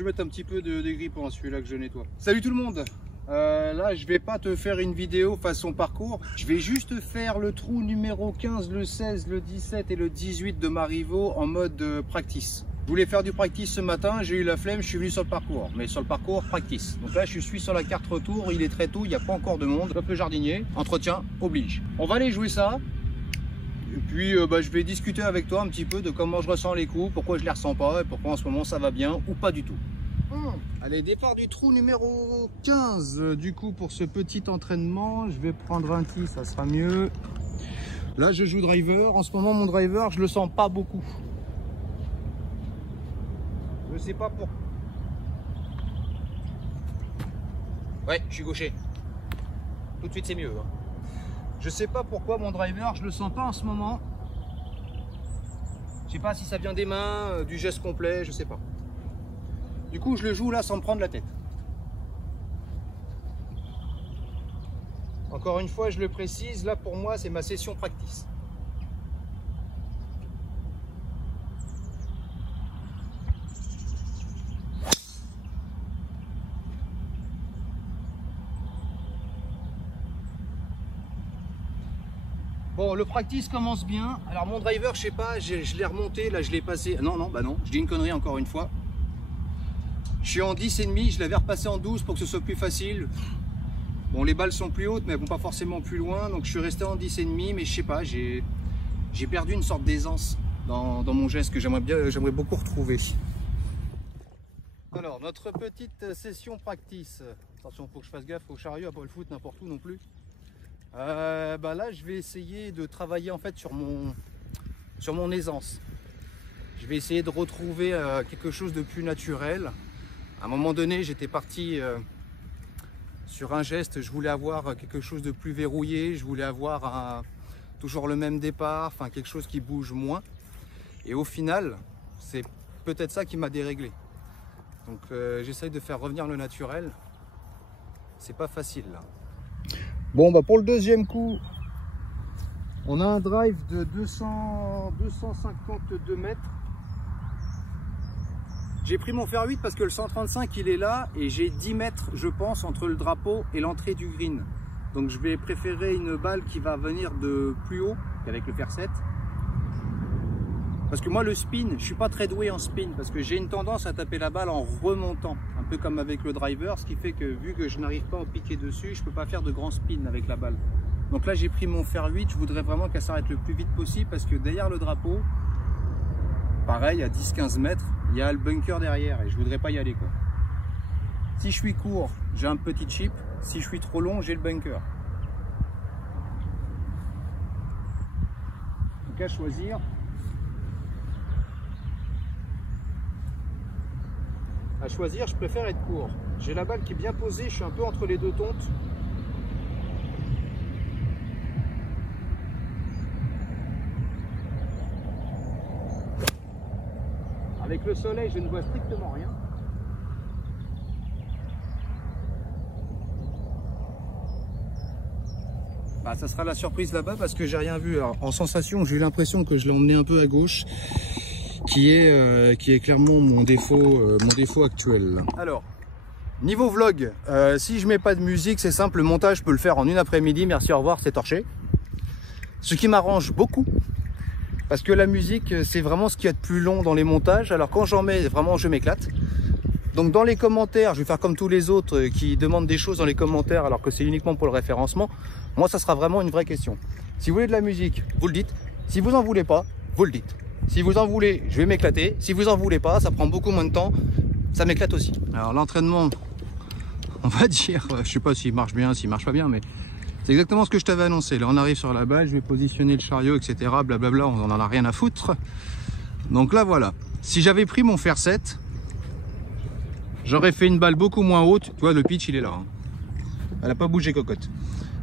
je mette un petit peu de gris pour celui-là que je nettoie. Salut tout le monde. Là, je vais pas te faire une vidéo façon parcours. Je vais juste faire le trou numéro 15, le 16, le 17 et le 18 de Marivaux en mode practice. Je voulais faire du practice ce matin, j'ai eu la flemme, je suis venu sur le parcours. Mais sur le parcours, practice. Donc là, je suis sur la carte retour, il est très tôt, il n'y a pas encore de monde. Top le jardinier, entretien oblige. On va aller jouer ça. Et puis, je vais discuter avec toi un petit peu de comment je ressens les coups, pourquoi je les ressens pas et pourquoi en ce moment ça va bien ou pas du tout. Allez, départ du trou numéro 15. Du coup, pour ce petit entraînement, je vais prendre un tee, ça sera mieux. Là, je joue driver. En ce moment, mon driver, je le sens pas beaucoup. Je sais pas pourquoi. Ouais, je suis gaucher. Tout de suite, c'est mieux. Hein. Je sais pas pourquoi mon driver, je le sens pas en ce moment. Je sais pas si ça vient des mains, du geste complet, je sais pas. Du coup, je le joue là sans me prendre la tête. Encore une fois, je le précise, là pour moi, c'est ma session practice. Bon, le practice commence bien. Alors mon driver, je sais pas, je l'ai remonté, là je l'ai passé. Non, je dis une connerie encore une fois. Je suis en 10,5, je l'avais repassé en 12 pour que ce soit plus facile. Bon, les balles sont plus hautes, mais elles vont pas forcément plus loin. Donc je suis resté en 10,5, mais je sais pas, j'ai perdu une sorte d'aisance dans mon geste que j'aimerais beaucoup retrouver. Alors, notre petite session practice. Attention, faut que je fasse gaffe au chariot, à pas le foutre n'importe où non plus. Là, je vais essayer de travailler en fait sur mon aisance. Je vais essayer de retrouver quelque chose de plus naturel. À un moment donné, j'étais parti sur un geste, je voulais avoir quelque chose de plus verrouillé, je voulais avoir toujours le même départ, enfin quelque chose qui bouge moins. Et au final, c'est peut-être ça qui m'a déréglé. Donc j'essaye de faire revenir le naturel. C'est pas facile là. Bon, pour le deuxième coup, on a un drive de 252 mètres. J'ai pris mon fer 8 parce que le 135 il est là et j'ai 10 mètres je pense entre le drapeau et l'entrée du green. Donc je vais préférer une balle qui va venir de plus haut qu'avec le fer 7. Parce que moi le spin, je suis pas très doué en spin parce que j'ai une tendance à taper la balle en remontant. Un peu comme avec le driver, ce qui fait que vu que je n'arrive pas à piquer dessus, je peux pas faire de grand spin avec la balle. Donc là j'ai pris mon fer 8, je voudrais vraiment qu'elle s'arrête le plus vite possible parce que derrière le drapeau, pareil à 10-15 mètres, il y a le bunker derrière et je voudrais pas y aller quoi. Si je suis court, j'ai un petit chip, si je suis trop long, j'ai le bunker. Donc à choisir. À choisir, je préfère être court. J'ai la balle qui est bien posée, je suis un peu entre les deux tontes. Avec le soleil, je ne vois strictement rien. Ça sera la surprise là-bas parce que j'ai rien vu. Alors, en sensation, j'ai eu l'impression que je l'ai emmené un peu à gauche, qui est clairement mon défaut actuel. Alors, niveau vlog, si je mets pas de musique, c'est simple, le montage, je peux le faire en une après-midi. Merci, au revoir, c'est torché. Ce qui m'arrange beaucoup. Parce que la musique, c'est vraiment ce qu'il y a de plus long dans les montages. Alors quand j'en mets, vraiment, je m'éclate. Donc dans les commentaires, je vais faire comme tous les autres qui demandent des choses dans les commentaires alors que c'est uniquement pour le référencement. Moi, ça sera vraiment une vraie question. Si vous voulez de la musique, vous le dites. Si vous en voulez pas, vous le dites. Si vous en voulez, je vais m'éclater. Si vous en voulez pas, ça prend beaucoup moins de temps. Ça m'éclate aussi. Alors l'entraînement, on va dire, je sais pas s'il marche bien, s'il marche pas bien, mais c'est exactement ce que je t'avais annoncé. Là, on arrive sur la balle, je vais positionner le chariot, etc. Blablabla, on en a rien à foutre. Donc là, voilà. Si j'avais pris mon fer 7, j'aurais fait une balle beaucoup moins haute. Tu vois, le pitch, il est là. Hein. Elle n'a pas bougé, cocotte.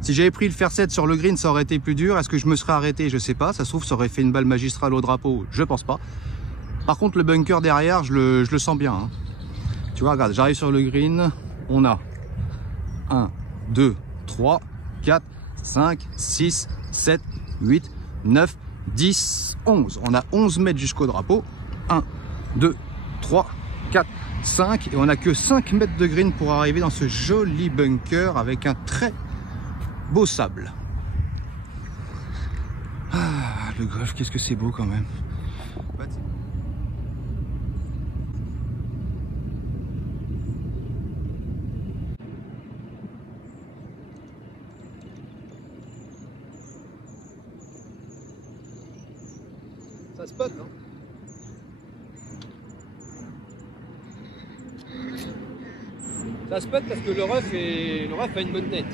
Si j'avais pris le fer 7 sur le green, ça aurait été plus dur. Est-ce que je me serais arrêté? Je sais pas. Ça se trouve, ça aurait fait une balle magistrale au drapeau. Je pense pas. Par contre, le bunker derrière, je le sens bien. Hein. Tu vois, regarde, j'arrive sur le green. On a 1, 2, 3, 4, 5, 6, 7, 8, 9, 10, 11. On a 11 mètres jusqu'au drapeau. 1, 2, 3, 4, 5 et on n'a que 5 mètres de green pour arriver dans ce joli bunker avec un très beau sable. Ah, le golf, qu'est-ce que c'est beau quand même. Ça spot, non? Ça spot parce que le rough a une bonne tête.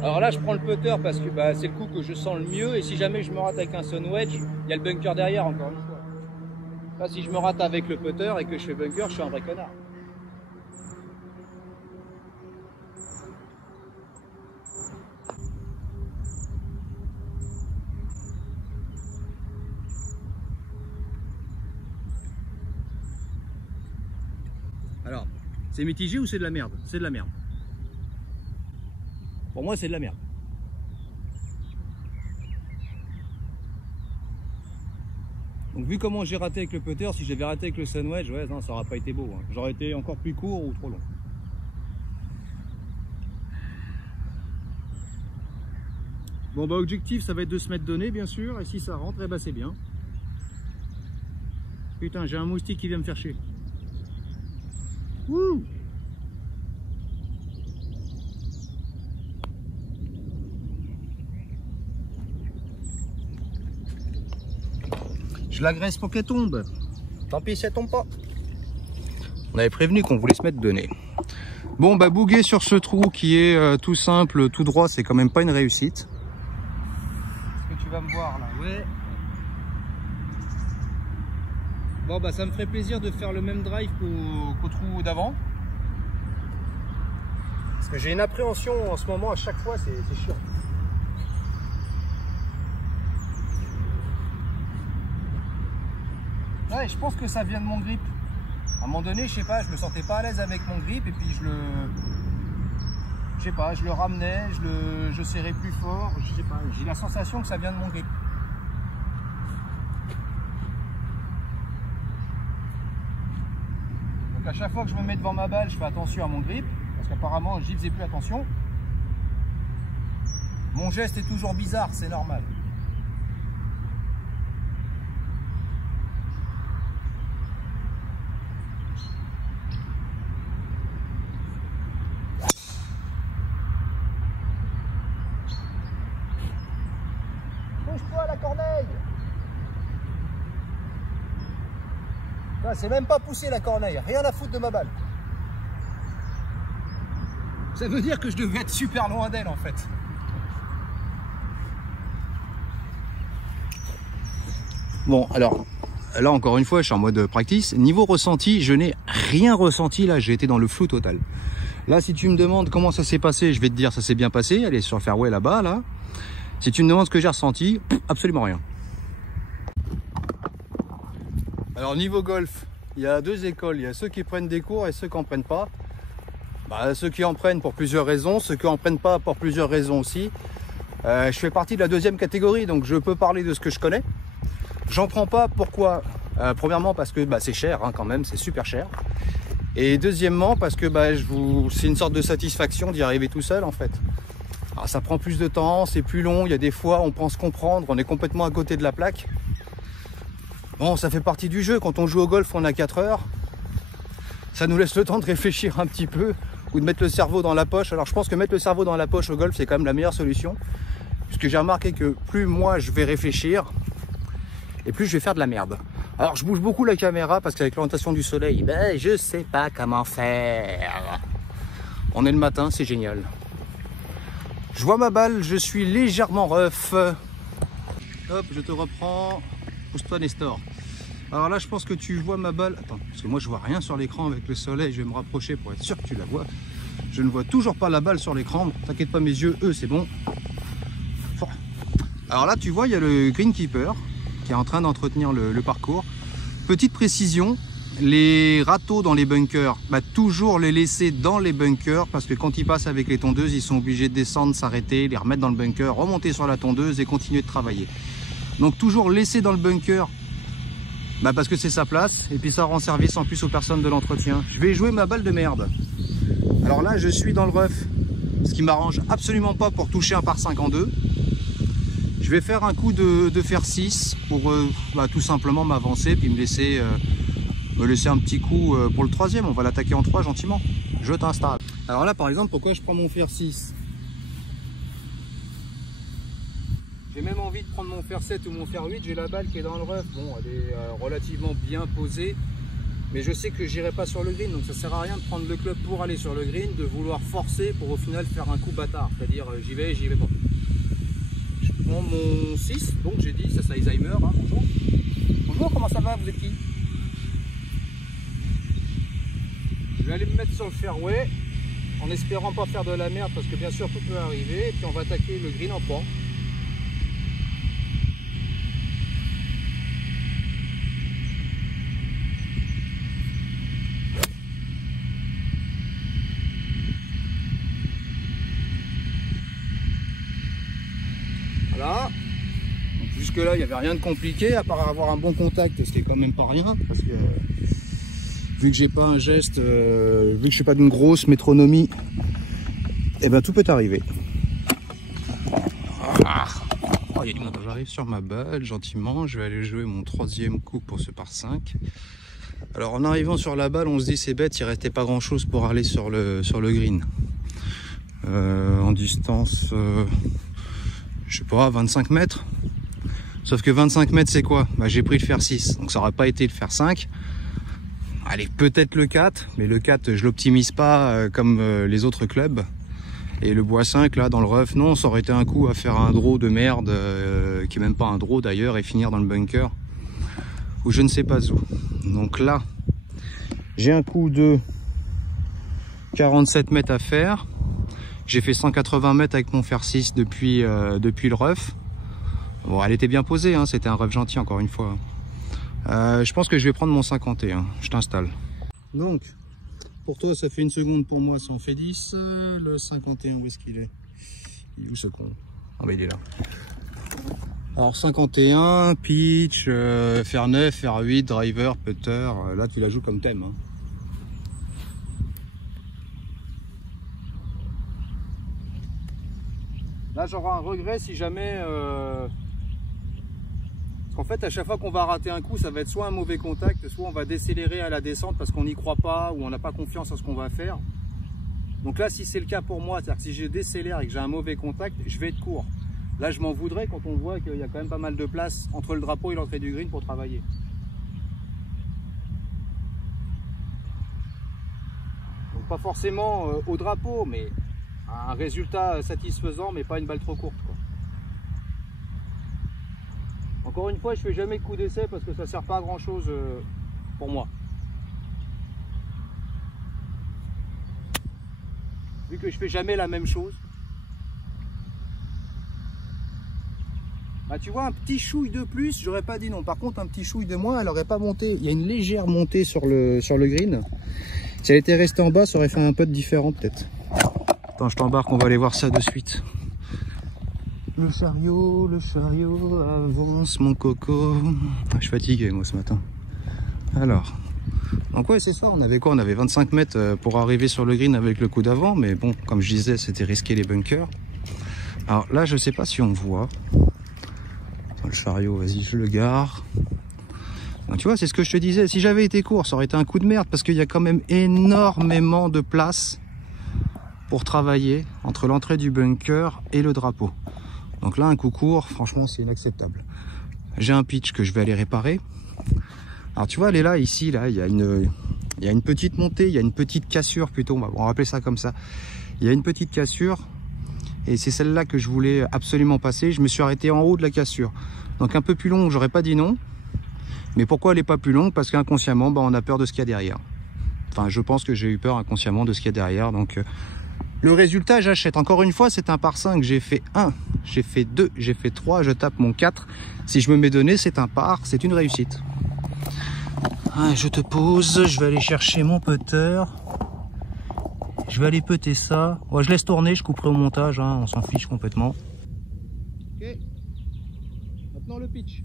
Alors là je prends le putter parce que bah, c'est le coup que je sens le mieux, et si jamais je me rate avec un sun wedge, il y a le bunker derrière encore une fois. Là si je me rate avec le putter et que je fais bunker, je suis un vrai connard. Alors, c'est mitigé ou c'est de la merde? C'est de la merde. Pour moi, c'est de la merde. Donc, vu comment j'ai raté avec le putter, si j'avais raté avec le sun wedge, ouais, non, ça n'aurait pas été beau. Hein. J'aurais été encore plus court ou trop long. Bon, bah, objectif, ça va être de se mettre donné, bien sûr. Et si ça rentre, eh ben, c'est bien. Putain, j'ai un moustique qui vient me faire chier. Wouh! Je l'agresse pour qu'elle tombe. Tant pis si elle tombe pas. On avait prévenu qu'on voulait se mettre de nez. Bon bah bouguer sur ce trou qui est tout simple, tout droit, c'est quand même pas une réussite. Est-ce que tu vas me voir là? Ouais. Bon bah ça me ferait plaisir de faire le même drive qu'au trou d'avant. Parce que j'ai une appréhension en ce moment à chaque fois, c'est chiant. Ouais, je pense que ça vient de mon grip. À un moment donné, je sais pas, je me sentais pas à l'aise avec mon grip et puis je sais pas, je le ramenais, je serrais plus fort, je sais pas, j'ai la sensation que ça vient de mon grip. Donc à chaque fois que je me mets devant ma balle, je fais attention à mon grip, parce qu'apparemment j'y faisais plus attention. Mon geste est toujours bizarre, c'est normal. Pousse-toi la corneille. C'est même pas pousser la corneille, rien à foutre de ma balle. Ça veut dire que je devais être super loin d'elle en fait. Bon alors, là encore une fois je suis en mode practice. Niveau ressenti, je n'ai rien ressenti là, j'ai été dans le flou total. Là si tu me demandes comment ça s'est passé, je vais te dire ça s'est bien passé, elle est sur le fairway là-bas là. Si tu me demandes ce que j'ai ressenti, absolument rien. Alors niveau golf, il y a deux écoles, il y a ceux qui prennent des cours et ceux qui n'en prennent pas. Bah, ceux qui en prennent pour plusieurs raisons, ceux qui n'en prennent pas pour plusieurs raisons aussi. Je fais partie de la deuxième catégorie, donc je peux parler de ce que je connais. J'en prends pas, pourquoi? Premièrement parce que bah, c'est cher hein, quand même, c'est super cher. Et deuxièmement parce que bah, c'est une sorte de satisfaction d'y arriver tout seul en fait. Alors, ça prend plus de temps, c'est plus long, il y a des fois on pense comprendre, on est complètement à côté de la plaque. Bon, ça fait partie du jeu, quand on joue au golf on a 4 heures. Ça nous laisse le temps de réfléchir un petit peu ou de mettre le cerveau dans la poche. Alors je pense que mettre le cerveau dans la poche au golf c'est quand même la meilleure solution. Puisque j'ai remarqué que plus moi je vais réfléchir et plus je vais faire de la merde. Alors je bouge beaucoup la caméra parce qu'avec l'orientation du soleil, ben je sais pas comment faire. On est le matin, c'est génial. Je vois ma balle, je suis légèrement rough. Hop, je te reprends. Pousse-toi Nestor. Alors là, je pense que tu vois ma balle. Attends, parce que moi, je vois rien sur l'écran avec le soleil. Je vais me rapprocher pour être sûr que tu la vois. Je ne vois toujours pas la balle sur l'écran. T'inquiète pas, mes yeux, eux, c'est bon. Alors là, tu vois, il y a le greenkeeper qui est en train d'entretenir le parcours. Petite précision, les râteaux dans les bunkers, toujours les laisser dans les bunkers parce que quand ils passent avec les tondeuses, ils sont obligés de descendre, s'arrêter, les remettre dans le bunker, remonter sur la tondeuse et continuer de travailler. Donc toujours laisser dans le bunker parce que c'est sa place et puis ça rend service en plus aux personnes de l'entretien. Je vais jouer ma balle de merde. Alors là, je suis dans le rough, ce qui m'arrange absolument pas pour toucher un par 5 en 2. Je vais faire un coup de fer 6 pour tout simplement m'avancer puis me laisser un petit coup pour le troisième. On va l'attaquer en 3 gentiment. Je t'installe. Alors là par exemple, pourquoi je prends mon fer 6? J'ai même envie de prendre mon fer 7 ou mon fer 8. J'ai la balle qui est dans le rough. Bon, elle est relativement bien posée. Mais je sais que j'irai pas sur le green. Donc ça sert à rien de prendre le club pour aller sur le green. De vouloir forcer pour au final faire un coup bâtard. C'est-à-dire j'y vais pas. Je prends mon 6. Donc j'ai dit, ça c'est Alzheimer. Hein, bonjour. Bonjour, comment ça va? Vous êtes qui? Je vais aller me mettre sur le fairway en espérant pas faire de la merde parce que bien sûr tout peut arriver. Et puis on va attaquer le green en 3. Voilà. Jusque là il n'y avait rien de compliqué à part avoir un bon contact, ce qui est quand même pas rien parce que vu que j'ai pas un geste, vu que je suis pas d'une grosse métronomie, et tout peut arriver. Oh, il y a du monde. J'arrive sur ma balle gentiment, je vais aller jouer mon 3e coup pour ce par 5. Alors en arrivant sur la balle, on se dit c'est bête, il restait pas grand chose pour aller sur le green. En distance, je sais pas, 25 mètres. Sauf que 25 mètres c'est quoi? J'ai pris le fer 6, donc ça aurait pas été le fer 5. Allez, peut-être le 4, mais le 4 je l'optimise pas comme les autres clubs. Et le bois 5 là dans le rough, non, ça aurait été un coup à faire un draw de merde, qui est même pas un draw d'ailleurs, et finir dans le bunker ou je ne sais pas où. Donc là j'ai un coup de 47 mètres à faire. J'ai fait 180 mètres avec mon fer 6 depuis le rough. Bon, elle était bien posée, hein, c'était un rough gentil encore une fois. Je pense que je vais prendre mon 51, je t'installe. Donc, pour toi ça fait 1 seconde, pour moi ça en fait 10. Le 51, où est-ce qu'il est? Il est où ce con? Ah mais il est là. Alors 51, pitch, fer 9, fer 8, driver, putter, là tu la joues comme thème. Hein. Là j'aurai un regret si jamais... En fait, à chaque fois qu'on va rater un coup, ça va être soit un mauvais contact, soit on va décélérer à la descente parce qu'on n'y croit pas ou on n'a pas confiance en ce qu'on va faire. Donc là, si c'est le cas pour moi, c'est-à-dire que si je décélère et que j'ai un mauvais contact, je vais être court. Là, je m'en voudrais quand on voit qu'il y a quand même pas mal de place entre le drapeau et l'entrée du green pour travailler. Donc pas forcément au drapeau, mais un résultat satisfaisant, mais pas une balle trop courte, quoi. Encore une fois, je fais jamais de coup d'essai parce que ça sert pas à grand chose pour moi. Vu que je fais jamais la même chose. Tu vois, un petit chouille de plus, j'aurais pas dit non. Par contre, un petit chouille de moins, elle aurait pas monté. Il y a une légère montée sur le green. Si elle était restée en bas, ça aurait fait un putt différent peut-être. Attends, je t'embarque, on va aller voir ça de suite. Le chariot avance mon coco. Je suis fatigué moi ce matin. Alors, donc ouais c'est ça, on avait quoi? On avait 25 mètres pour arriver sur le green avec le coup d'avant, mais bon, comme je disais, c'était risqué les bunkers. Alors là, je sais pas si on voit. Attends, le chariot, vas-y, je le gare. Donc, tu vois, c'est ce que je te disais, si j'avais été court, ça aurait été un coup de merde, parce qu'il y a quand même énormément de place pour travailler entre l'entrée du bunker et le drapeau. Donc là, un coup court, franchement, c'est inacceptable. J'ai un pitch que je vais aller réparer. Alors tu vois, elle est là, ici, là, il y a une petite montée, il y a une petite cassure plutôt, on va appeler ça comme ça. Il y a une petite cassure, et c'est celle-là que je voulais absolument passer. Je me suis arrêté en haut de la cassure. Donc un peu plus long, j'aurais pas dit non. Mais pourquoi elle n'est pas plus longue? Parce qu'inconsciemment, on a peur de ce qu'il y a derrière. Enfin, je pense que j'ai eu peur inconsciemment de ce qu'il y a derrière, donc... Le résultat, j'achète. Encore une fois, c'est un par 5. J'ai fait 1, j'ai fait 2, j'ai fait 3, je tape mon 4. Si je me mets donné, c'est un par, c'est une réussite. Ah, je te pose, je vais aller chercher mon putter. Je vais aller putter ça. Ouais, je laisse tourner, je couperai au montage, hein, on s'en fiche complètement. Ok. Maintenant le pitch.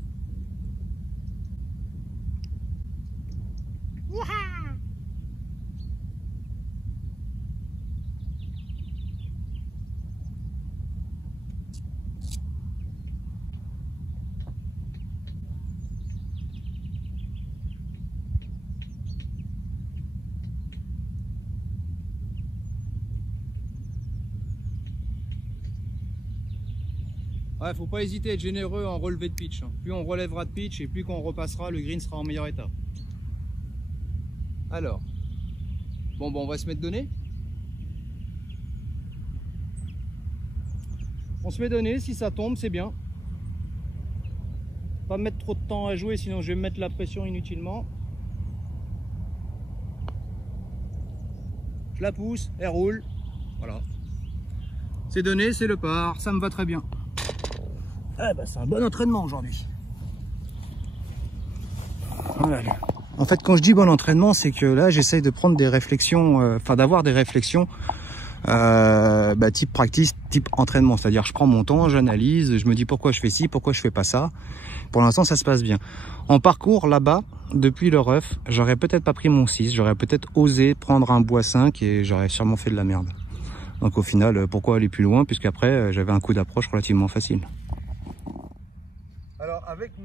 Ouais, faut pas hésiter à être généreux en relevé de pitch. Plus on relèvera de pitch et plus qu'on repassera, le green sera en meilleur état. Alors, bon, on va se mettre donné. On se met donné, si ça tombe, c'est bien. Pas mettre trop de temps à jouer, sinon je vais me mettre la pression inutilement. Je la pousse, elle roule. Voilà. C'est donné, c'est le par, ça me va très bien. Ah bah c'est un bon entraînement aujourd'hui. Voilà. En fait, quand je dis bon entraînement, c'est que là j'essaye de prendre des réflexions, d'avoir des réflexions type practice, type entraînement. C'est-à-dire je prends mon temps, j'analyse, je me dis pourquoi je fais ci, pourquoi je fais pas ça. Pour l'instant ça se passe bien. En parcours là-bas, depuis le rough, j'aurais peut-être pas pris mon 6, j'aurais peut-être osé prendre un bois 5 et j'aurais sûrement fait de la merde. Donc au final, pourquoi aller plus loin, puisqu'après j'avais un coup d'approche relativement facile. Alors avec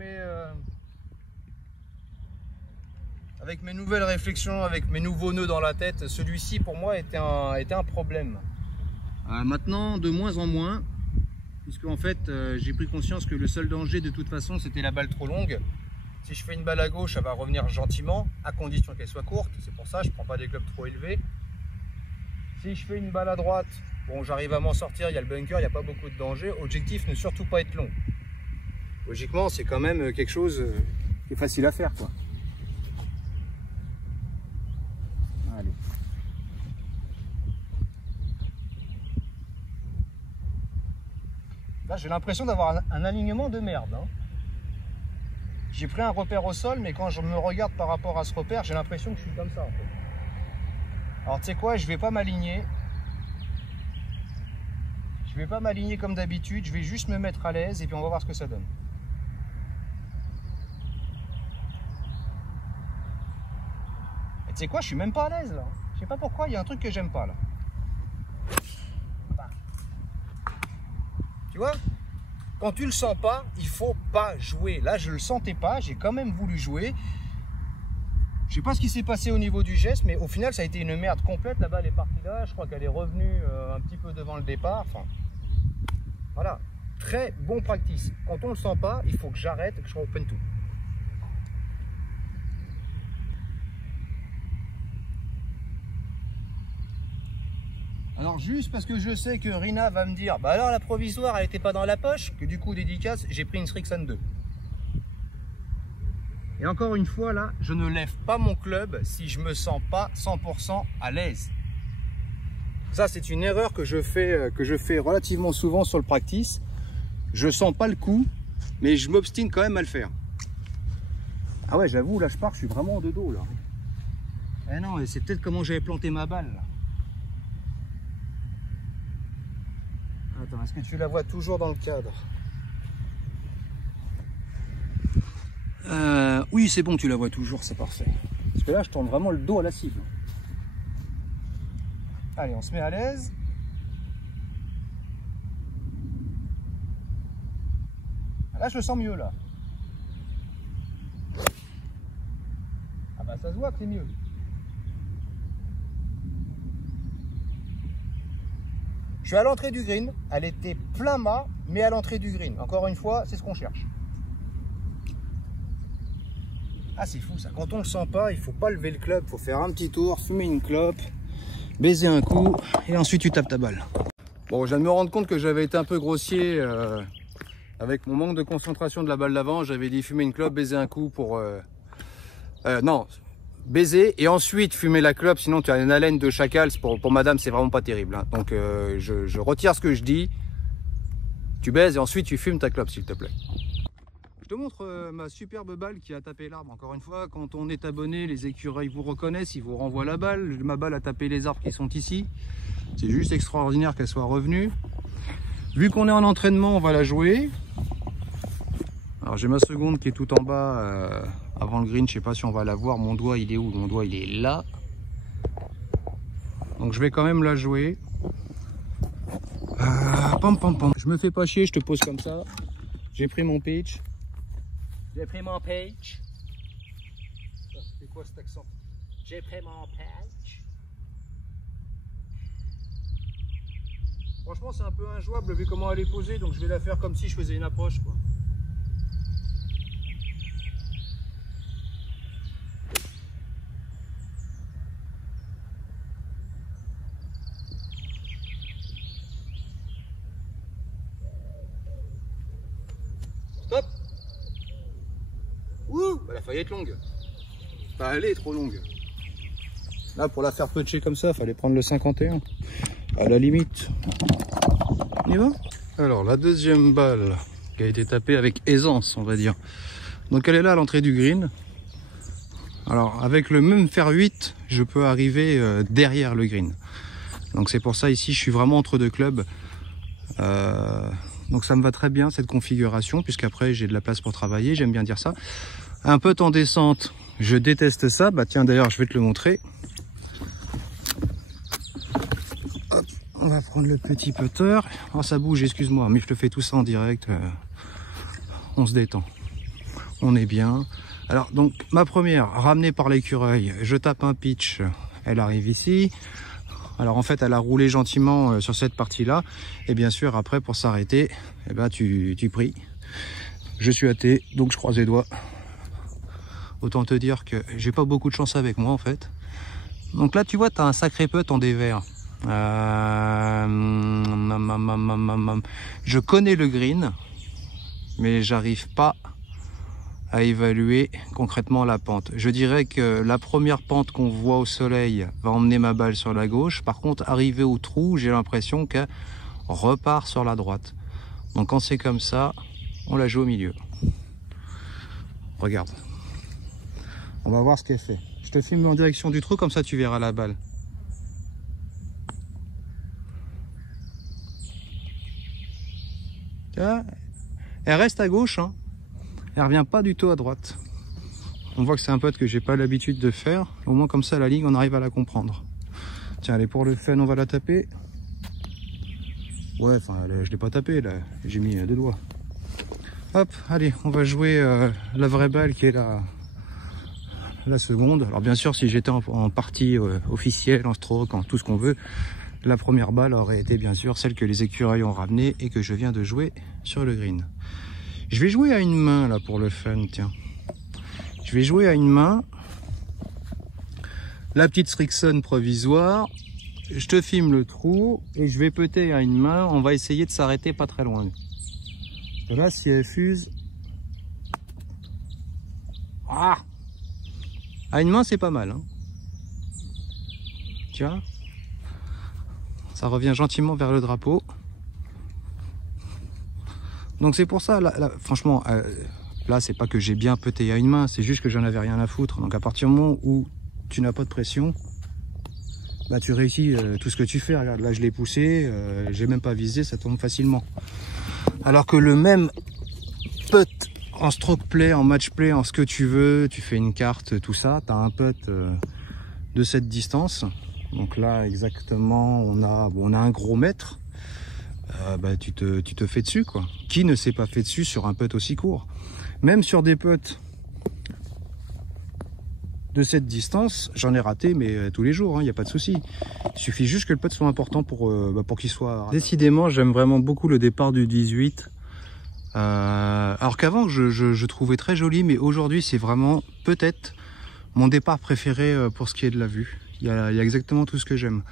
mes nouvelles réflexions, avec mes nouveaux nœuds dans la tête, celui-ci pour moi était un problème. Maintenant de moins en moins, puisque en fait j'ai pris conscience que le seul danger de toute façon c'était la balle trop longue. Si je fais une balle à gauche, elle va revenir gentiment, à condition qu'elle soit courte, c'est pour ça que je ne prends pas des clubs trop élevés. Si je fais une balle à droite, bon j'arrive à m'en sortir, il y a le bunker, il n'y a pas beaucoup de danger. Objectif, ne surtout pas être long. Logiquement, c'est quand même quelque chose qui est facile à faire, quoi. Allez. Là, j'ai l'impression d'avoir un alignement de merde. Hein. J'ai pris un repère au sol, mais quand je me regarde par rapport à ce repère, j'ai l'impression que je suis comme ça, en fait. Alors, tu sais quoi, je vais pas m'aligner. Je vais pas m'aligner comme d'habitude, je vais juste me mettre à l'aise et puis on va voir ce que ça donne. Tu sais quoi, je suis même pas à l'aise là. Je sais pas pourquoi, il y a un truc que j'aime pas là. Tu vois, quand tu le sens pas, il faut pas jouer. Là, je le sentais pas, j'ai quand même voulu jouer. Je sais pas ce qui s'est passé au niveau du geste, mais au final, ça a été une merde complète. La balle est partie là, je crois qu'elle est revenue un petit peu devant le départ. Enfin, voilà, très bon practice. Quand on le sent pas, il faut que j'arrête et que je reprenne tout. Alors juste parce que je sais que Rina va me dire bah alors la provisoire elle était pas dans la poche, que du coup dédicace j'ai pris une Srixon 2. Et encore une fois là, je ne lève pas mon club si je me sens pas 100% à l'aise. Ça c'est une erreur que je fais relativement souvent sur le practice. Je sens pas le coup, mais je m'obstine quand même à le faire. Ah ouais, j'avoue là je pars, je suis vraiment de dos là. Eh non, c'est peut-être comment j'avais planté ma balle là. Attends, est-ce que tu la vois toujours dans le cadre? Oui, c'est bon, tu la vois toujours, c'est parfait. Parce que là, je tourne vraiment le dos à la cible. Allez, on se met à l'aise. Là, je le sens mieux, là. Ah bah, ça se voit que c'est mieux. Je suis à l'entrée du green, elle était plein mât, mais à l'entrée du green. Encore une fois, c'est ce qu'on cherche. Ah, c'est fou ça, quand on le sent pas, il faut pas lever le club, il faut faire un petit tour, fumer une clope, baiser un coup, et ensuite tu tapes ta balle. Bon, je viens de me rendre compte que j'avais été un peu grossier avec mon manque de concentration de la balle d'avant. J'avais dit fumer une clope, baiser un coup pour... non, baiser et ensuite fumer la clope, sinon tu as une haleine de chacal, pour madame c'est vraiment pas terrible. Hein. Donc je retire ce que je dis, tu baises et ensuite tu fumes ta clope s'il te plaît. Je te montre ma superbe balle qui a tapé l'arbre. Encore une fois, quand on est abonné, les écureuils vous reconnaissent, ils vous renvoient la balle. Ma balle a tapé les arbres qui sont ici. C'est juste extraordinaire qu'elle soit revenue. Vu qu'on est en entraînement, on va la jouer. Alors j'ai ma seconde qui est tout en bas avant le green. Je sais pas si on va la voir. Mon doigt il est où? Mon doigt il est là. Donc je vais quand même la jouer. Pam, pam, pam. Je me fais pas chier, je te pose comme ça. J'ai pris mon pitch. J'ai pris mon pitch. C'est quoi cet accent? J'ai pris mon pitch. Franchement c'est un peu injouable vu comment elle est posée, donc je vais la faire comme si je faisais une approche, quoi. Stop. Ouh, elle a failli être longue. Enfin, elle est trop longue. Là, pour la faire putcher comme ça, fallait prendre le 51. À la limite. On y va? Alors, la deuxième balle qui a été tapée avec aisance, on va dire. Donc, elle est là à l'entrée du green. Alors, avec le même fer 8, je peux arriver derrière le green. Donc, c'est pour ça, ici, je suis vraiment entre deux clubs. Donc, ça me va très bien, cette configuration, puisqu'après, j'ai de la place pour travailler. J'aime bien dire ça. Un putt en descente, je déteste ça. Bah, tiens, d'ailleurs, je vais te le montrer. Hop, on va prendre le petit putter. Oh, ça bouge, excuse-moi, mais je te fais tout ça en direct. On se détend. On est bien. Alors, donc, ma première, ramenée par l'écureuil, je tape un pitch. Elle arrive ici. Alors, en fait, elle a roulé gentiment sur cette partie-là. Et bien sûr, après, pour s'arrêter, eh ben, tu pries. Je suis athée, donc je croise les doigts. Autant te dire que j'ai pas beaucoup de chance avec moi, en fait. Donc là, tu vois, tu as un sacré putt en dévers. Je connais le green, mais j'arrive pas à évaluer concrètement la pente. Je dirais que la première pente qu'on voit au soleil va emmener ma balle sur la gauche. Par contre, arrivé au trou, j'ai l'impression qu'elle repart sur la droite. Donc quand c'est comme ça, on la joue au milieu. Regarde. On va voir ce qu'elle fait. Je te filme en direction du trou, comme ça tu verras la balle. Elle reste à gauche, hein. Elle revient pas du tout à droite. On voit que c'est un putt que j'ai pas l'habitude de faire. Au moins comme ça la ligne on arrive à la comprendre. Tiens, allez, pour le fun on va la taper. Ouais, enfin je l'ai pas tapé là, j'ai mis 2 doigts. Hop, allez, on va jouer la vraie balle qui est la seconde. Alors bien sûr si j'étais en partie officielle, en stroke, en tout ce qu'on veut, la première balle aurait été bien sûr celle que les écureuils ont ramenée et que je viens de jouer sur le green. Je vais jouer à une main là pour le fun, tiens. Je vais jouer à une main. La petite Srixon provisoire. Je te filme le trou et je vais putter à une main. On va essayer de s'arrêter pas très loin. Et là, si elle fuse... Ah, à une main, c'est pas mal, hein. Tiens. Ça revient gentiment vers le drapeau. Donc c'est pour ça, là, franchement, là c'est pas que j'ai bien putté à une main, c'est juste que j'en avais rien à foutre. Donc à partir du moment où tu n'as pas de pression, bah tu réussis tout ce que tu fais. Regarde, là je l'ai poussé, j'ai même pas visé, ça tombe facilement. Alors que le même putt en stroke play, en match play, en ce que tu veux, tu fais une carte, tout ça, tu as un putt de cette distance. Donc là exactement, on a un gros mètre. Bah, tu te fais dessus, quoi. Qui ne s'est pas fait dessus sur un putt aussi court? Même sur des putts de cette distance, j'en ai raté, mais tous les jours, il n'y a pas de souci. Il suffit juste que le putt soit important pour qu'il soit... Décidément, j'aime vraiment beaucoup le départ du 18. Alors qu'avant, je trouvais très joli, mais aujourd'hui, c'est vraiment peut-être mon départ préféré pour ce qui est de la vue. Il y a exactement tout ce que j'aime.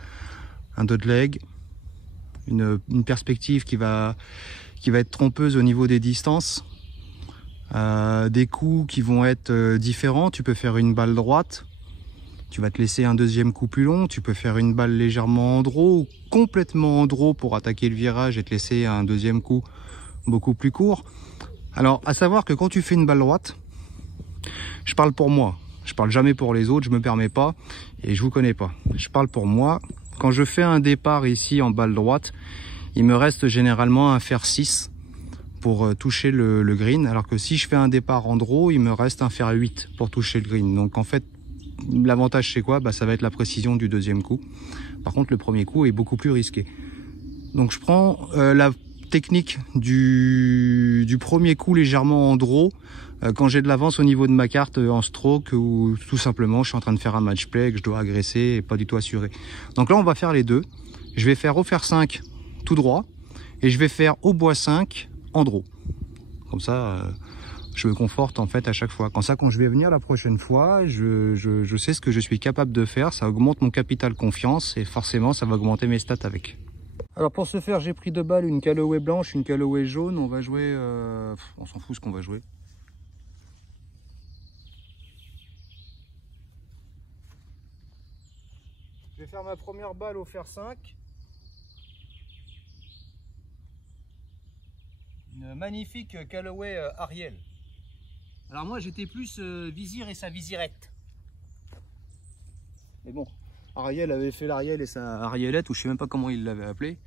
Un dot leg, une perspective qui va être trompeuse au niveau des distances, des coups qui vont être différents. Tu peux faire une balle droite, tu vas te laisser un deuxième coup plus long, tu peux faire une balle légèrement en draw ou complètement en draw pour attaquer le virage et te laisser un deuxième coup beaucoup plus court. Alors, à savoir que quand tu fais une balle droite, je parle pour moi. Je parle jamais pour les autres, je me permets pas et je vous connais pas. Je parle pour moi. Quand je fais un départ ici en balle droite, il me reste généralement un fer 6 pour toucher le green. Alors que si je fais un départ en draw, il me reste un fer 8 pour toucher le green. Donc en fait, l'avantage c'est quoi? Ça va être la précision du deuxième coup. Par contre, le premier coup est beaucoup plus risqué. Donc je prends la technique du premier coup légèrement en draw quand j'ai de l'avance au niveau de ma carte en stroke ou tout simplement je suis en train de faire un match play que je dois agresser et pas du tout assurer. Donc là on va faire les deux. Je vais faire au fer 5 tout droit et je vais faire au bois 5 en draw. Comme ça je me conforte en fait à chaque fois. Quand je vais venir la prochaine fois, je sais ce que je suis capable de faire, ça augmente mon capital confiance et forcément ça va augmenter mes stats avec. Alors pour ce faire, j'ai pris 2 balles, une Callaway blanche, une Callaway jaune. On va jouer, on s'en fout ce qu'on va jouer. Je vais faire ma première balle au fer 5. Une magnifique Callaway Ariel. Alors moi j'étais plus Vizir et sa visirette. Mais bon, Ariel avait fait l'Ariel et sa Arielette, ou je sais même pas comment il l'avait appelé.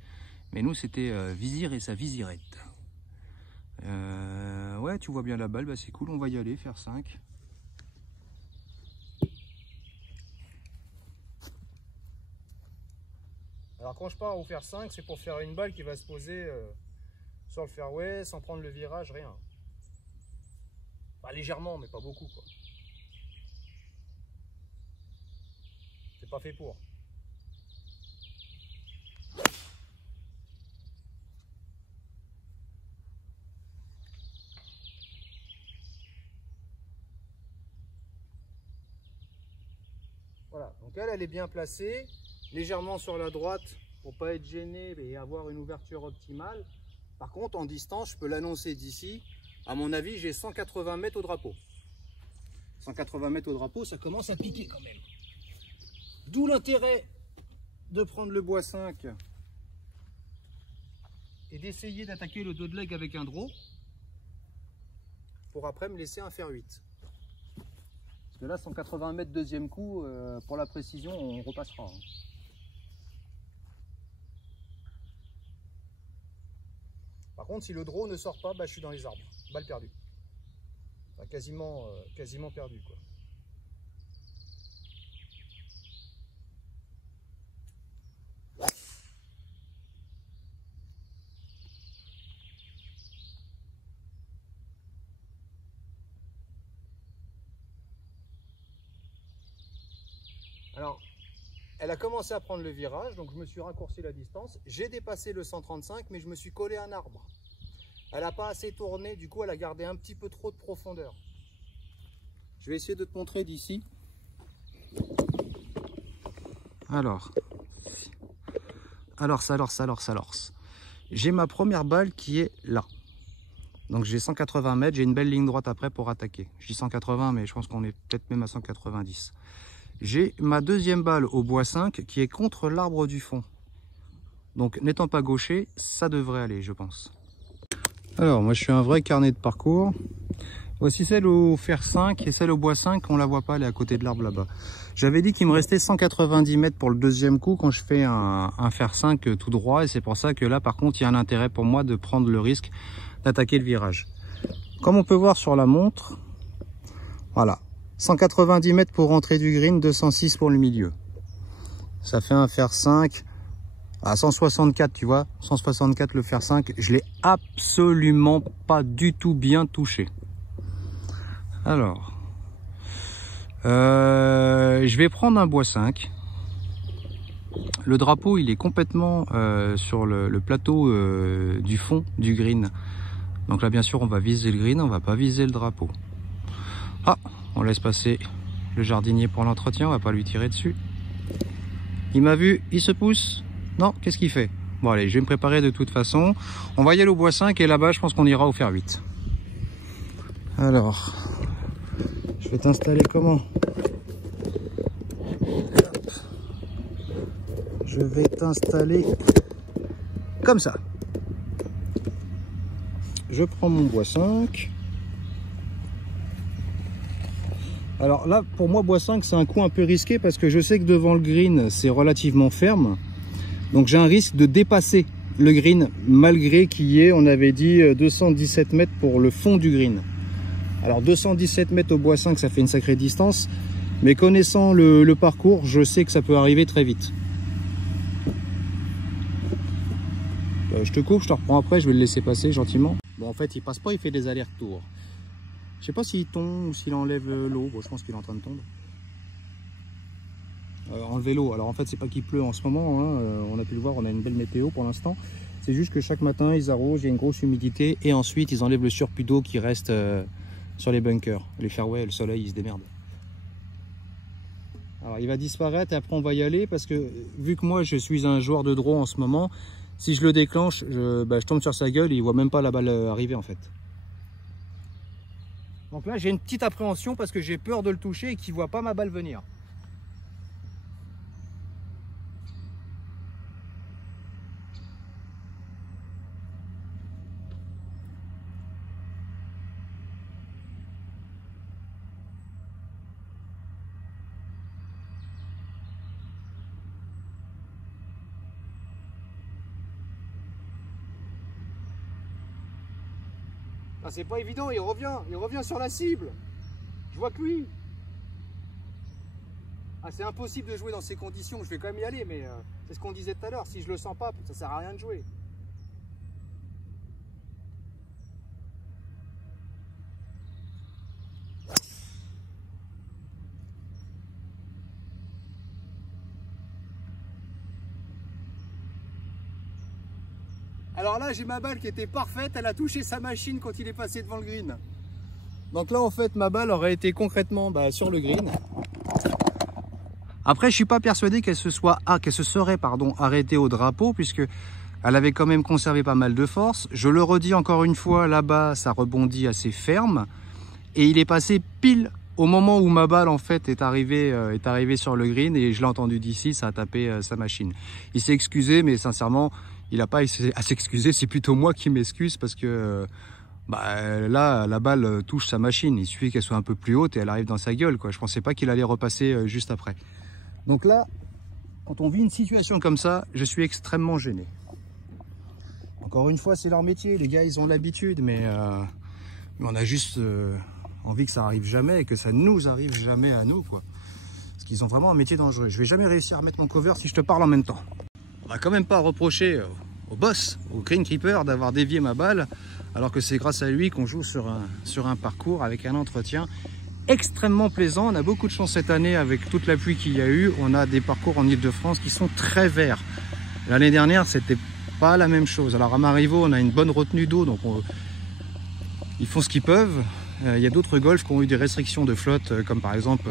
Mais nous c'était Vizir et sa visirette. Ouais, tu vois bien la balle, c'est cool, on va y aller, fer 5. Alors quand je pars au fer 5, c'est pour faire une balle qui va se poser sur le fairway sans prendre le virage, rien. Enfin, légèrement, mais pas beaucoup, quoi. C'est pas fait pour. Voilà, donc elle est bien placée, légèrement sur la droite pour pas être gêné et avoir une ouverture optimale. Par contre, en distance, je peux l'annoncer d'ici. À mon avis, j'ai 180 mètres au drapeau. 180 mètres au drapeau, ça commence à piquer quand même. D'où l'intérêt de prendre le bois 5 et d'essayer d'attaquer le dos de leg avec un draw pour après me laisser un fer 8. Parce que là, 180 mètres deuxième coup, pour la précision, on repassera. Hein. Par contre, si le draw ne sort pas, je suis dans les arbres. Balle perdue. Enfin, quasiment perdu, quoi. Alors, elle a commencé à prendre le virage, donc je me suis raccourci la distance. J'ai dépassé le 135, mais je me suis collé à un arbre. Elle n'a pas assez tourné, du coup elle a gardé un petit peu trop de profondeur. Je vais essayer de te montrer d'ici. Alors. J'ai ma première balle qui est là. Donc j'ai 180 mètres, j'ai une belle ligne droite après pour attaquer. Je dis 180, mais je pense qu'on est peut-être même à 190. J'ai ma deuxième balle au bois 5 qui est contre l'arbre du fond. Donc n'étant pas gaucher, ça devrait aller, je pense. Alors moi je suis un vrai carnet de parcours. Voici celle au fer 5 et celle au bois 5, on la voit pas, elle est à côté de l'arbre là-bas. J'avais dit qu'il me restait 190 mètres pour le deuxième coup quand je fais un fer 5 tout droit. Et c'est pour ça que là par contre il y a un intérêt pour moi de prendre le risque d'attaquer le virage. Comme on peut voir sur la montre, voilà. 190 mètres pour rentrer du green, 206 pour le milieu. Ça fait un fer 5 à 164, tu vois. 164 le fer 5. Je l'ai absolument pas du tout bien touché. Alors, je vais prendre un bois 5. Le drapeau, il est complètement sur le plateau du fond du green. Donc là, bien sûr, on va viser le green, on va pas viser le drapeau. Ah, on laisse passer le jardinier pour l'entretien, on va pas lui tirer dessus. Il m'a vu, il se pousse. Non, qu'est-ce qu'il fait? Bon allez, je vais me préparer de toute façon. On va y aller au bois 5 et là-bas, je pense qu'on ira au fer 8. Alors, je vais t'installer comment? Je vais t'installer comme ça. je prends mon bois 5. Alors là, pour moi, bois 5, c'est un coup un peu risqué parce que je sais que devant le green, c'est relativement ferme. Donc j'ai un risque de dépasser le green, malgré qu'il y ait, on avait dit, 217 mètres pour le fond du green. Alors 217 mètres au bois 5, ça fait une sacrée distance. Mais connaissant le parcours, je sais que ça peut arriver très vite. Je te coupe, je te reprends après, je vais le laisser passer gentiment. Bon, en fait, il passe pas, il fait des allers-retours. Je sais pas s'il tombe ou s'il enlève l'eau. Bon, je pense qu'il est en train de tomber. Enlever l'eau. Alors en fait, c'est pas qu'il pleut en ce moment. Hein. On a pu le voir, on a une belle météo pour l'instant. C'est juste que chaque matin, ils arrosent, il y a une grosse humidité. Et ensuite, ils enlèvent le surplus d'eau qui reste sur les bunkers. Les fairways, le soleil, il se démerde. Alors il va disparaître et après on va y aller parce que vu que moi je suis un joueur de draw en ce moment, si je le déclenche, je tombe sur sa gueule et il voit même pas la balle arriver en fait. Donc là j'ai une petite appréhension parce que j'ai peur de le toucher et qu'il voit pas ma balle venir. Ah, c'est pas évident, il revient sur la cible. Je vois que lui. Ah, c'est impossible de jouer dans ces conditions, je vais quand même y aller, mais c'est ce qu'on disait tout à l'heure, si je le sens pas, ça sert à rien de jouer. Alors là, j'ai ma balle qui était parfaite, elle a touché sa machine quand il est passé devant le green. Donc là, en fait, ma balle aurait été concrètement sur le green. Après, je suis pas persuadé qu'elle se serait arrêtée au drapeau, puisque elle avait quand même conservé pas mal de force. Je le redis encore une fois, là-bas, ça rebondit assez ferme. Et il est passé pile au moment où ma balle, en fait, est arrivée sur le green. Et je l'ai entendu d'ici, ça a tapé sa machine. Il s'est excusé, mais sincèrement, il n'a pas à s'excuser, c'est plutôt moi qui m'excuse parce que là, la balle touche sa machine. Il suffit qu'elle soit un peu plus haute et elle arrive dans sa gueule, quoi. Je ne pensais pas qu'il allait repasser juste après. Donc là, quand on vit une situation comme ça, je suis extrêmement gêné. Encore une fois, c'est leur métier. Les gars, ils ont l'habitude, mais on a juste envie que ça arrive jamais et que ça nous arrive jamais à nous, quoi. Parce qu'ils ont vraiment un métier dangereux. Je vais jamais réussir à mettre mon cover si je te parle en même temps. On va quand même pas reprocher au boss, au green keeper, d'avoir dévié ma balle, alors que c'est grâce à lui qu'on joue sur un parcours avec un entretien extrêmement plaisant. On a beaucoup de chance cette année avec toute la pluie qu'il y a eu. On a des parcours en Ile-de-France qui sont très verts. L'année dernière, c'était pas la même chose. Alors à Marivaux, on a une bonne retenue d'eau, donc ils font ce qu'ils peuvent. Il y a d'autres golfs qui ont eu des restrictions de flotte, comme par exemple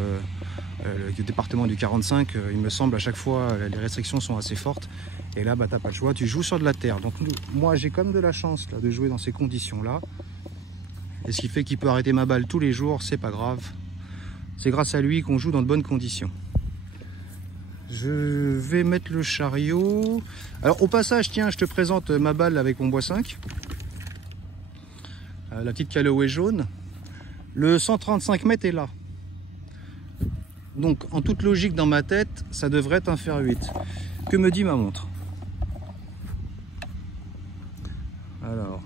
le département du 45, il me semble à chaque fois les restrictions sont assez fortes et là t'as pas le choix, tu joues sur de la terre. Donc moi j'ai comme de la chance là, de jouer dans ces conditions là, et ce qui fait qu'il peut arrêter ma balle tous les jours, c'est pas grave, c'est grâce à lui qu'on joue dans de bonnes conditions. Je vais mettre le chariot. Alors au passage, tiens, je te présente ma balle avec mon bois 5, la petite Callaway jaune. Le 135 mètres est là. Donc en toute logique dans ma tête, ça devrait être un fer 8. Que me dit ma montre? Alors,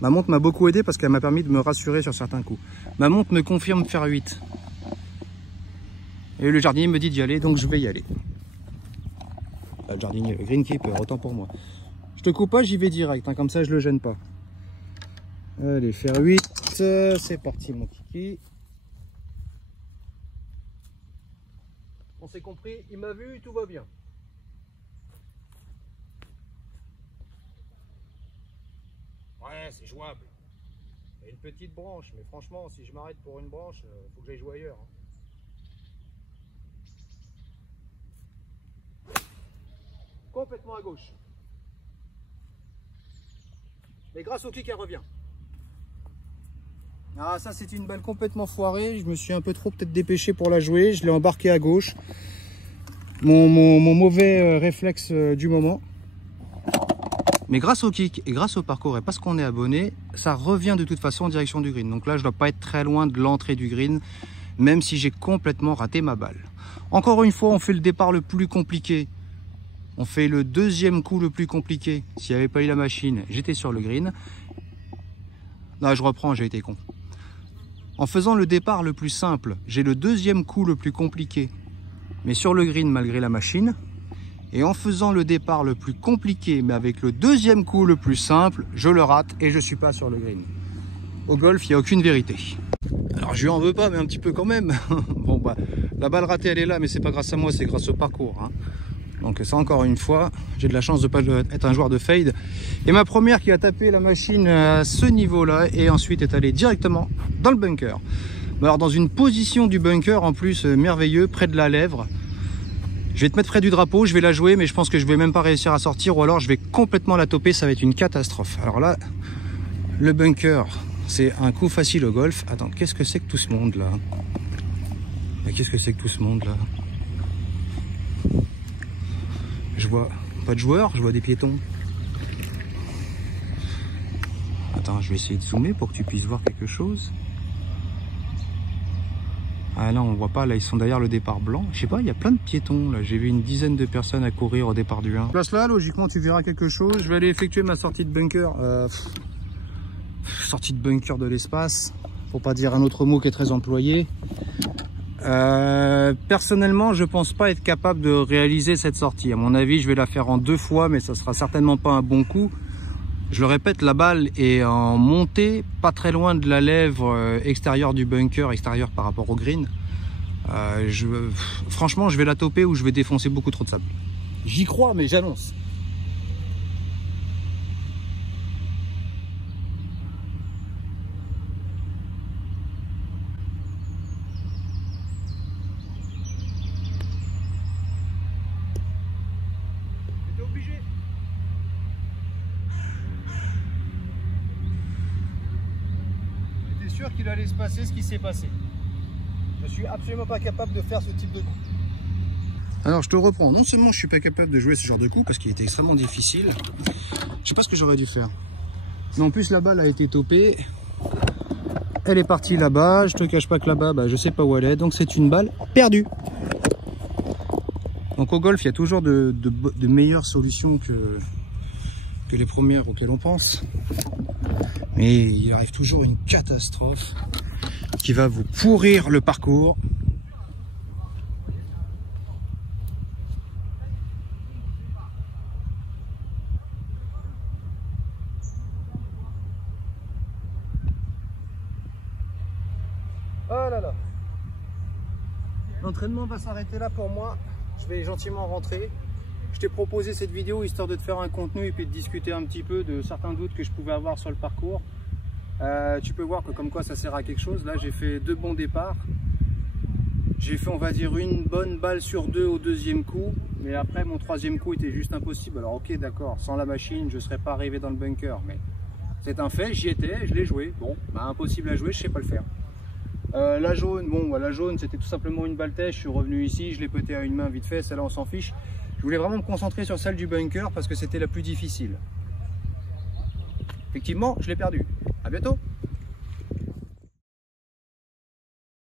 ma montre m'a beaucoup aidé parce qu'elle m'a permis de me rassurer sur certains coups. Ma montre me confirme fer 8. Et le jardinier me dit d'y aller, donc je vais y aller. Le jardinier, le greenkeeper, autant pour moi. Je te coupe pas, j'y vais direct, hein, comme ça je le gêne pas. Allez, fer 8, c'est parti mon kiki. On s'est compris, il m'a vu, tout va bien. Ouais, c'est jouable. Il y a une petite branche, mais franchement, si je m'arrête pour une branche, faut que j'aille jouer ailleurs. Complètement à gauche. Mais grâce au kick, elle revient. Ah, ça c'est une balle complètement foirée. Je me suis un peu trop peut-être dépêché pour la jouer. Je l'ai embarqué à gauche. Mon mauvais réflexe du moment. Mais grâce au kick et grâce au parcours et parce qu'on est abonné, ça revient de toute façon en direction du green. Donc là, je dois pas être très loin de l'entrée du green, même si j'ai complètement raté ma balle. Encore une fois, on fait le départ le plus compliqué. On fait le deuxième coup le plus compliqué. S'il n'y avait pas eu la machine, j'étais sur le green. Non, je reprends, j'ai été con. En faisant le départ le plus simple, j'ai le deuxième coup le plus compliqué, mais sur le green malgré la machine. Et en faisant le départ le plus compliqué, mais avec le deuxième coup le plus simple, je le rate et je suis pas sur le green. Au golf, il n'y a aucune vérité. Alors je lui en veux pas, mais un petit peu quand même. Bon bah, la balle ratée elle est là, mais c'est pas grâce à moi, c'est grâce au parcours. Hein. Donc ça encore une fois, j'ai de la chance de pas être un joueur de fade. Et ma première qui a tapé la machine à ce niveau-là et ensuite est allée directement dans le bunker. Alors dans une position du bunker en plus merveilleux, près de la lèvre. Je vais te mettre près du drapeau, je vais la jouer, mais je pense que je vais même pas réussir à sortir ou alors je vais complètement la toper, ça va être une catastrophe. Alors là, le bunker, c'est un coup facile au golf. Attends, qu'est-ce que c'est que tout ce monde là? Qu'est-ce que c'est que tout ce monde là? Je vois pas de joueurs, je vois des piétons. Attends, je vais essayer de zoomer pour que tu puisses voir quelque chose. Ah là on voit pas, là ils sont derrière le départ blanc. Je sais pas, il y a plein de piétons là. J'ai vu une dizaine de personnes à courir au départ du 1. Place là, logiquement tu verras quelque chose. Je vais aller effectuer ma sortie de bunker. Sortie de bunker de l'espace, pour pas dire un autre mot qui est très employé. Personnellement je pense pas être capable de réaliser cette sortie. À mon avis je vais la faire en 2 fois, mais ça sera certainement pas un bon coup. Je le répète, la balle est en montée, pas très loin de la lèvre extérieure du bunker, extérieure par rapport au green. Franchement, je vais la toper ou je vais défoncer beaucoup trop de sable. J'y crois, mais j'annonce. J'étais obligé. J'étais sûr qu'il allait se passer ce qui s'est passé. Je suis absolument pas capable de faire ce type de coup. Alors je te reprends, non seulement je suis pas capable de jouer ce genre de coup parce qu'il était extrêmement difficile, je sais pas ce que j'aurais dû faire. Mais en plus la balle a été topée, elle est partie là-bas, je te cache pas que là-bas, bah, je sais pas où elle est, donc c'est une balle perdue. Donc au golf il y a toujours de meilleures solutions que les premières auxquelles on pense. Mais il arrive toujours une catastrophe qui va vous pourrir le parcours. Oh là là. L'entraînement va s'arrêter là pour moi. Je vais gentiment rentrer. Je t'ai proposé cette vidéo histoire de te faire un contenu et puis de discuter un petit peu de certains doutes que je pouvais avoir sur le parcours. Tu peux voir que comme quoi ça sert à quelque chose. Là j'ai fait 2 bons départs. J'ai fait on va dire une bonne balle sur 2 au deuxième coup. Mais après mon 3e coup était juste impossible. Alors ok d'accord, sans la machine je ne serais pas arrivé dans le bunker. Mais c'est un fait, j'y étais, je l'ai joué. Bon, bah, impossible à jouer, je sais pas le faire. La jaune, bon la jaune c'était tout simplement une balle tèche. Je suis revenu ici, je l'ai pété à une main vite fait, celle-là on s'en fiche. Je voulais vraiment me concentrer sur celle du bunker parce que c'était la plus difficile. Effectivement, je l'ai perdu. À bientôt.